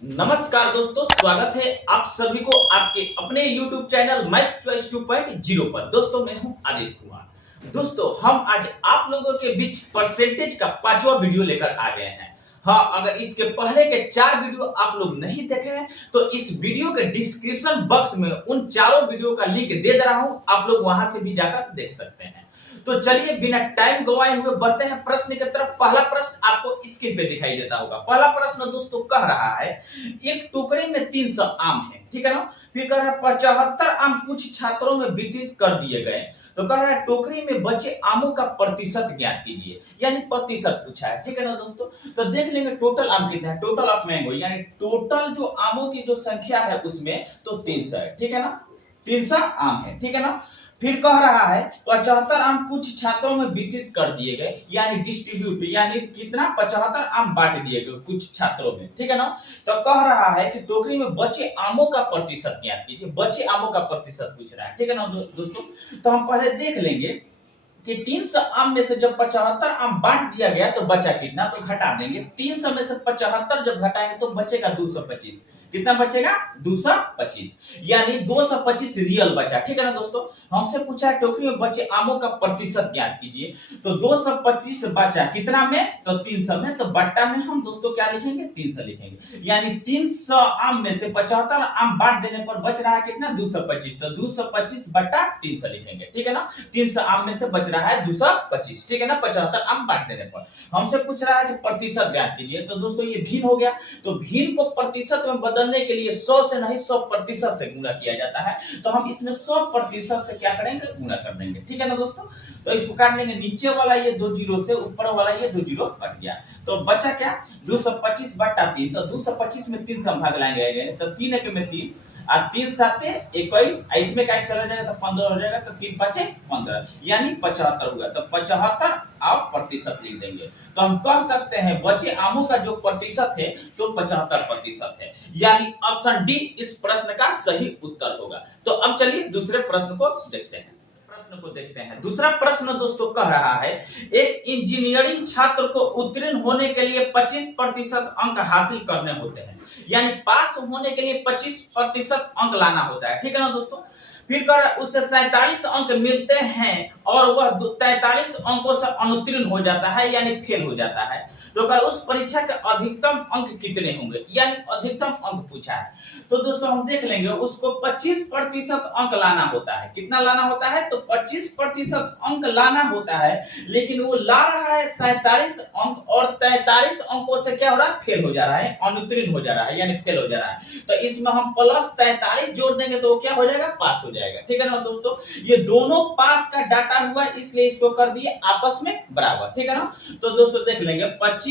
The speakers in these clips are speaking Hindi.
नमस्कार दोस्तों, स्वागत है आप सभी को आपके अपने YouTube चैनल मैथ चॉइस 2.0 पर। दोस्तों मैं हूं आदेश कुमार। दोस्तों हम आज आप लोगों के बीच परसेंटेज का 5वां वीडियो लेकर आ गए हैं। हाँ, अगर इसके पहले के 4 वीडियो आप लोग नहीं देखे हैं तो इस वीडियो के डिस्क्रिप्शन बॉक्स में उन चारों वीडियो का लिंक दे दे रहा हूं, आप लोग वहां से भी जाकर देख सकते हैं। तो चलिए बिना टाइम गवाए हुए बढ़ते हैं प्रश्न की तरफ। पहला प्रश्न आपको स्क्रीन पे दिखाई देता होगा। पहला प्रश्न दोस्तों कह रहा है, एक टोकरी में 300 आम है, ठीक है ना। फिर कह रहा है 75 आम कुछ छात्रों में वितरित कर दिए गए। तो कह रहा है टोकरी में बचे आमों का प्रतिशत ज्ञात कीजिए, यानी प्रतिशत पूछा है, ठीक है ना दोस्तों। तो देख लेंगे टोटल आम कितना है, टोटल ऑफ मैंगो, यानी टोटल जो आमों की जो संख्या है उसमें तो 300 है, ठीक है ना। 300 आम है, ठीक है ना। फिर कह रहा है 75 आम कुछ छात्रों में वितरित कर दिए गए, यानी डिस्ट्रीब्यूट, यानी कितना 75 आम बांट दिए गए कुछ छात्रों में, ठीक है ना। तो कह रहा है कि टोकरी में बचे आमों का प्रतिशत ज्ञात कीजिए। बचे आमों का प्रतिशत पूछ रहा है, ठीक है ना दोस्तों। तो हम पहले देख लेंगे कि 300 आम में से जब 75 आम बांट दिया गया तो बचा कितना, तो घटा देंगे। 300 में से 75 जब घटाएंगे तो बचेगा 225। कितना बचेगा 225, यानी 225 रियल बचा, ठीक है ना दोस्तों। हमसे पूछा है टोकरी में बचे आमों का प्रतिशत ज्ञात कीजिए। तो 225 बचा कितना में, तो 300 में। तो बट्टा में हम दोस्तों क्या लिखेंगे, 300 लिखेंगे। यानी 300 आम में से 75 आम बांट देने पर बच रहा है कितना, 225। तो 225 बट्टा 300 लिखेंगे, ठीक है ना। 300 आम में से बच रहा है 225, ठीक है ना, 75 आम बांट देने पर। हमसे पूछ रहा है कि प्रतिशत ज्ञात कीजिए। तो दोस्तों ये भिन्न हो गया, तो भिन्न को प्रतिशत में बदलने के लिए 100 से नहीं 100% से गुणा किया जाता है। तो हम इसमें 100% से क्या करेंगे, गुणा कर देंगे, ठीक है ना दोस्तों। तो इसको काट लेंगे, नीचे वाला ये 2 जीरो से ऊपर वाला ये 2 जीरो कट गया। तो बचा क्या, 225 बट्टा 3। तो 225 में 3 से भाग लाएंगे तो 3 एक में 3 और 3 साते 21, इसमें क्या चला जाएगा तो 15 हो जाएगा। तो 3 5 15, यानी 75 हुआ। तो 75 आप प्रतिशत लिख देंगे। तो हम कह सकते हैं बचे आमों का जो प्रतिशत है तो 75% है, यानी ऑप्शन डी इस प्रश्न का सही उत्तर होगा। तो अब चलिए दूसरे प्रश्न को देखते हैं। दूसरा प्रश्न दोस्तों कह रहा है, एक इंजीनियरिंग छात्र को उत्तीर्ण होने के लिए 25% अंक हासिल करने होते हैं, यानी पास होने के लिए 25% अंक लाना होता है, ठीक है ना दोस्तों। फिर कर उससे 47 अंक मिलते हैं और वह 43 अंकों से अनुत्तीर्ण हो जाता है, यानी फेल हो जाता है। तो कर उस परीक्षा के अधिकतम अंक कितने होंगे, यानी अधिकतम अंक पूछा है। तो दोस्तों हम देख लेंगे, उसको 25% अंक लाना होता है। कितना लाना होता है, तो 25% अंक लाना होता है, लेकिन वो ला रहा है 47 अंक और 43 अंकों से क्या हो रहा है, फेल हो जा रहा है, अनुत्तीर्ण हो जा रहा है, यानी फेल हो जा रहा है। तो इसमें हम प्लस 43 जोड़ देंगे तो वो क्या हो जाएगा, पास हो जाएगा, ठीक है ना दोस्तों। ये दोनों पास का डाटा हुआ, इसलिए इसको कर दिए आपस में बराबर, ठीक है ना। तो दोस्तों देख लेंगे 25%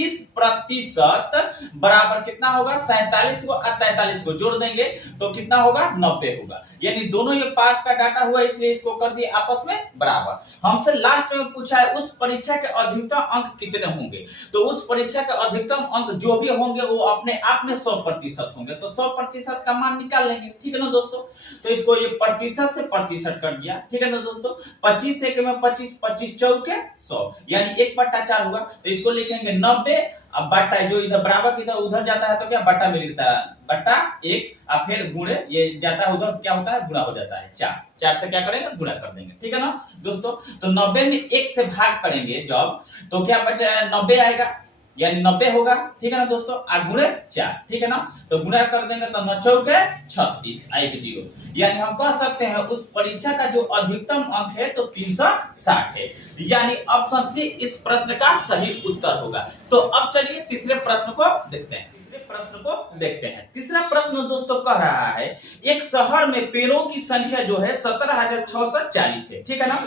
बराबर कितना होगा, 47 को और 43 को जोड़ देंगे तो कितना होगा, 90 होगा। यानी दोनों ये पास का डाटा हुआ, इसलिए इसको कर दिए आपस में बराबर। हमसे लास्ट में पूछा है उस परीक्षा के अधिकतम अंक कितने होंगे। तो उस परीक्षा के अधिकतम अंक जो भी होंगे वो अपने आप में 100% होंगे। तो 100% का मान निकाल लेंगे, ठीक है ना दोस्तों। तो इसको ये प्रतिशत से प्रतिशत कर दिया, ठीक है ना दोस्तों। 25 एक में 25, 25 चौके 100, यानी 1/4 हुआ। तो इसको लिखेंगे 90। अब बट्टा जो इधर बराबर की इधर उधर जाता है तो क्या बट्टा में लिखता है, बट्टा 1 और फिर गुणे ये जाता है उधर, क्या होता है, गुणा हो जाता है 4। 4 से क्या करेंगे, गुणा कर देंगे, ठीक है ना दोस्तों। तो 90 में 1 से भाग करेंगे जब, तो क्या बचा, 90 आएगा, यानी 90 होगा, ठीक है ना दोस्तों। और गुणे 4, ठीक है ना। तो गुणा कर देंगे तो 9 चौके 36, 1 0, यानी हम कह सकते हैं उस परीक्षा का जो अधिकतम अंक है तो 360 है, यानी ऑप्शन सी इस प्रश्न का सही उत्तर होगा। तो अब चलिए तीसरे प्रश्न को देखते हैं। तीसरा प्रश्न दोस्तों कह रहा है, एक शहर में पेड़ों की संख्या जो है 17,640 है, ठीक है ना।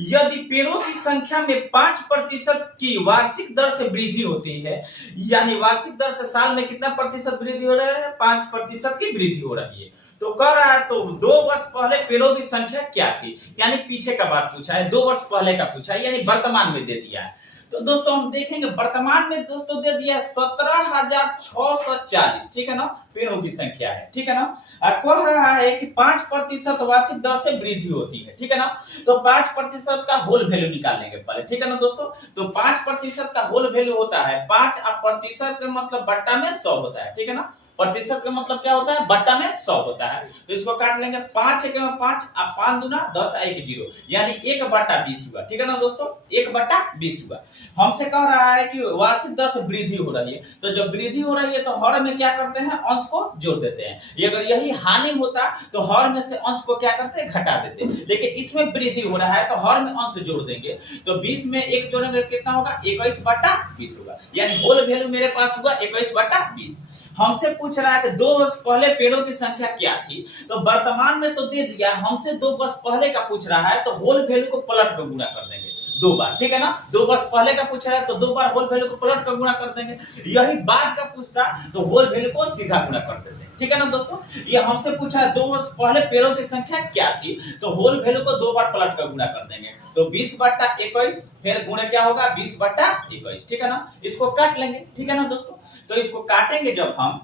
यदि पेड़ों की संख्या में 5% की वार्षिक दर से वृद्धि होती है, यानी वार्षिक दर से साल में कितना प्रतिशत वृद्धि हो रहा है, 5% की वृद्धि हो रही है। तो कह रहा है तो 2 वर्ष पहले पेड़ों की संख्या क्या थी, यानी पीछे का बात पूछा है, 2 वर्ष पहले का पूछा है, यानी वर्तमान में दे दिया है। तो दोस्तों हम देखेंगे वर्तमान में दोस्तों दे दिया 17,640, ठीक है ना, पेड़ों की संख्या है, ठीक है ना। और कह रहा है कि 5% वार्षिक दर से वृद्धि होती है, ठीक है ना। तो 5% का होल वैल्यू निकालेंगे पहले, ठीक है ना दोस्तों। तो 5% का होल वैल्यू होता है 5 और प्रतिशत का मतलब बट्टा में 100 होता है, ठीक है ना। प्रतिशत का मतलब क्या होता है, बट्टा में 100 होता है। तो इसको काट लेंगे, 5 एक में 5, अब 5 दूना 10 1 0, यानी 1/20 हुआ। ठीक है ना दोस्तों, 1/20 हुआ। हमसे कह रहा है कि वार्षिक दर से वृद्धि हो रही है, तो जब वृद्धि हो रही है तो हर में क्या करते हैं, अंश को जोड़ देते हैं। अगर यही हानि होता तो हर में से अंश को क्या करते हैं, घटा देते। लेकिन इसमें वृद्धि हो रहा है तो हर में अंश जोड़ देंगे, तो 20 में 1 जोड़ेंगे कितना होगा, 21/20 होगा, यानी होल वैल्यू मेरे पास हुआ 21/20। हमसे पूछ रहा है कि 2 वर्ष पहले पेड़ों की संख्या क्या थी, तो वर्तमान में तो दे दिया, हमसे 2 वर्ष पहले का पूछ रहा है, तो होल वैल्यू को पलट कर गुणा कर देंगे 2 बार। ठीक है ना, 2 वर्ष पहले का पूछा है तो 2 बार होल वैल्यू को पलट कर गुणा कर देंगे। यही बाद का पूछता तो होल वैल्यू को सीधा गुणा कर देते। ठीक है ना दोस्तों, ये हमसे पूछा है 2 वर्ष पहले पेड़ों की संख्या क्या थी, तो होल वैल्यू को 2 बार पलट कर गुणा कर देंगे, तो 20/21 फिर गुणे क्या होगा, 20/21। ठीक है ना, इसको काट लेंगे। ठीक है ना दोस्तों, तो इसको काटेंगे, जब हम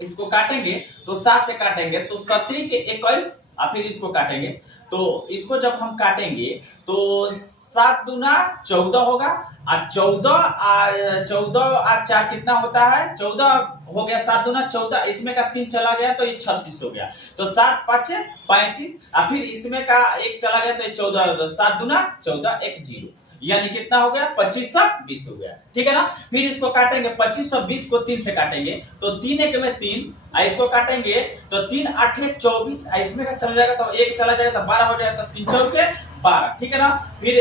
इसको काटेंगे तो 7 से काटेंगे तो 17 के 21, और फिर इसको काटेंगे, तो इसको जब हम काटेंगे तो 7 दूना 14 होगा, और 14 और 4 कितना होता है, 14 हो गया, 7 दूना 14, इसमें का 3 चला गया तो ये 36 हो गया, तो 7 5 35, और फिर इसमें का 1 चला गया तो ये 14, 7 दूना 14 1 0, यानी कितना हो गया, 2520 हो गया। ठीक है ना, फिर इसको काटेंगे, 2520 को 3 से काटेंगे तो 3 1 में 3, इसको काटेंगे तो 3 8 24, इसमें का चला जाएगा तो 1 चला जाएगा तो 12 हो जाएगा, तो 3 4 के 12। ठीक है ना, फिर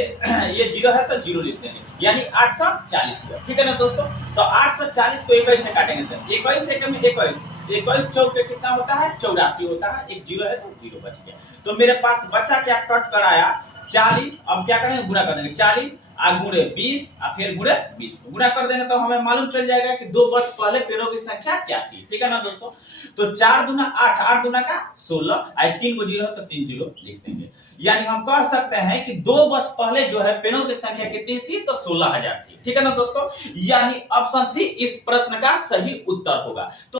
ये 0 है तो 0 लिखते हैं, यानी 840 हुआ। ठीक है ना दोस्तों, तो 840 को 21 से काटेंगे तो 21 1 में 21, 21 चौके कितना होता है, 84 होता है, एक 0 है तो 0 बच गया। तो मेरे पास बचा क्या, कट कराया 40, अब क्या करेंगे, गुणा कर देंगे, 40 गुणे 20 और फिर गुणे 20 गुणा कर देंगे तो हमें मालूम चल जाएगा कि 2 वर्ष पहले पेड़ों की संख्या क्या थी। ठीक है ना दोस्तों, तो 4 दूना 8, 8 दूना का 16, 3 को 0 है तो 3 0 लिख देंगे, यानी हम कह सकते हैं कि 2 वर्ष पहले जो है पेड़ों की संख्या कितनी थी, तो 16,000 थी। ठीक है ना दोस्तों, यानी ऑप्शन सी इस प्रश्न का सही उत्तर होगा। तो